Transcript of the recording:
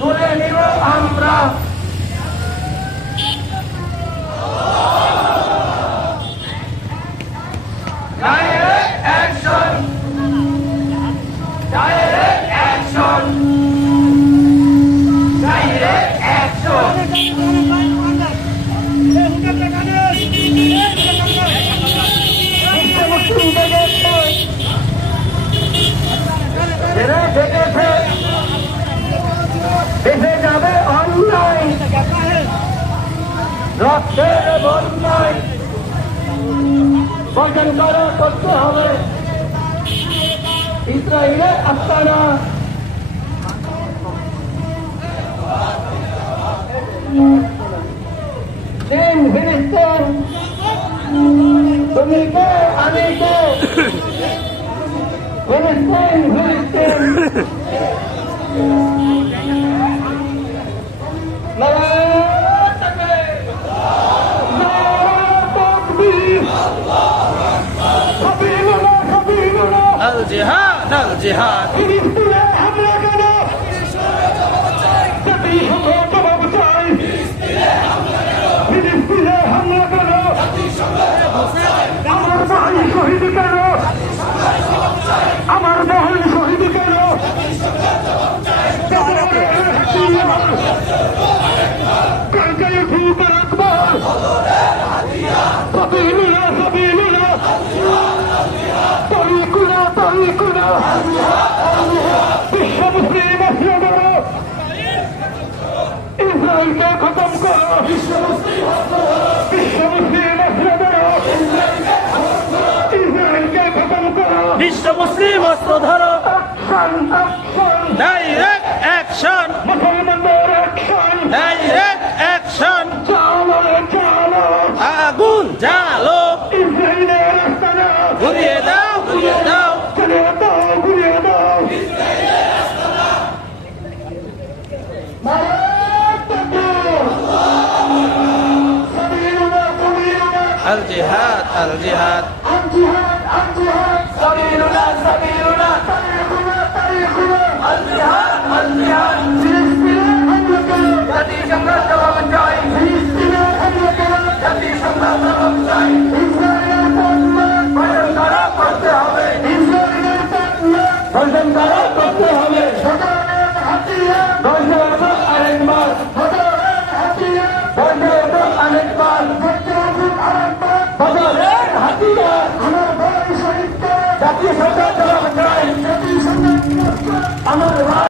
তুলে নিব আমরা direct action direct action direct action দেশে যাবে অন্যায় রক্তের বন্যায় বর্জন করা করতে হবে ইসরায়েলের আস্তানা চীন ফিলিস্তিন তুমি কে আমি কে ফিলিস্তিন ফিলিস্তিন الجهاد الجهاد আমার বহন শহীদ কেন কালকায় খুব আকবর সবিলুনা সবিলুনা তরিকুনা তরিকুনা বিশ্ব মুসলিম আসলে ইসরায়েলকে খতম করো বিশ্ব মুসলিম আসলে ইসরায়েলকে খতম করো বিশ্ব মুসলিম অস্ত্র ধরো ডাইরেক্ট অ্যাকশন মুসলমানদের অ্যাকশন ডাইরেক্ট অ্যাকশন চালো চালো আগুন জ্বালো ইসরায়েলের আস্তানা ঘুরিয়ে দাও ঘুরিয়ে দাও চালিয়ে দাও ঘুরিয়ে দাও الجهاد الجهاد الجهاد الجهاد سبيلنا سبيلنا طريقنا طريقنا الجهاد الجهاد فلسطين حملتنا জাতি সংগ্রাম জবাব চাই ফিলিস্তিনের হামলাকে জাতি সংগ্রাম জবাব চাই ইসরায়েলের পতন বর্জন করা করতে হবে ইসরায়েলের পতন বর্জন করা করতে হবে সদরের হাতিয়ার বর্জন আরেকবার সদরের হাতিয়ার বর্জন আরেকবার বর্জন আরেকবার সদরের হাতিয়ার আমার ভাই শহীদ জাতীয় সংগ্রাম জবাব চাই জাতীয় সংগ্রাম আমার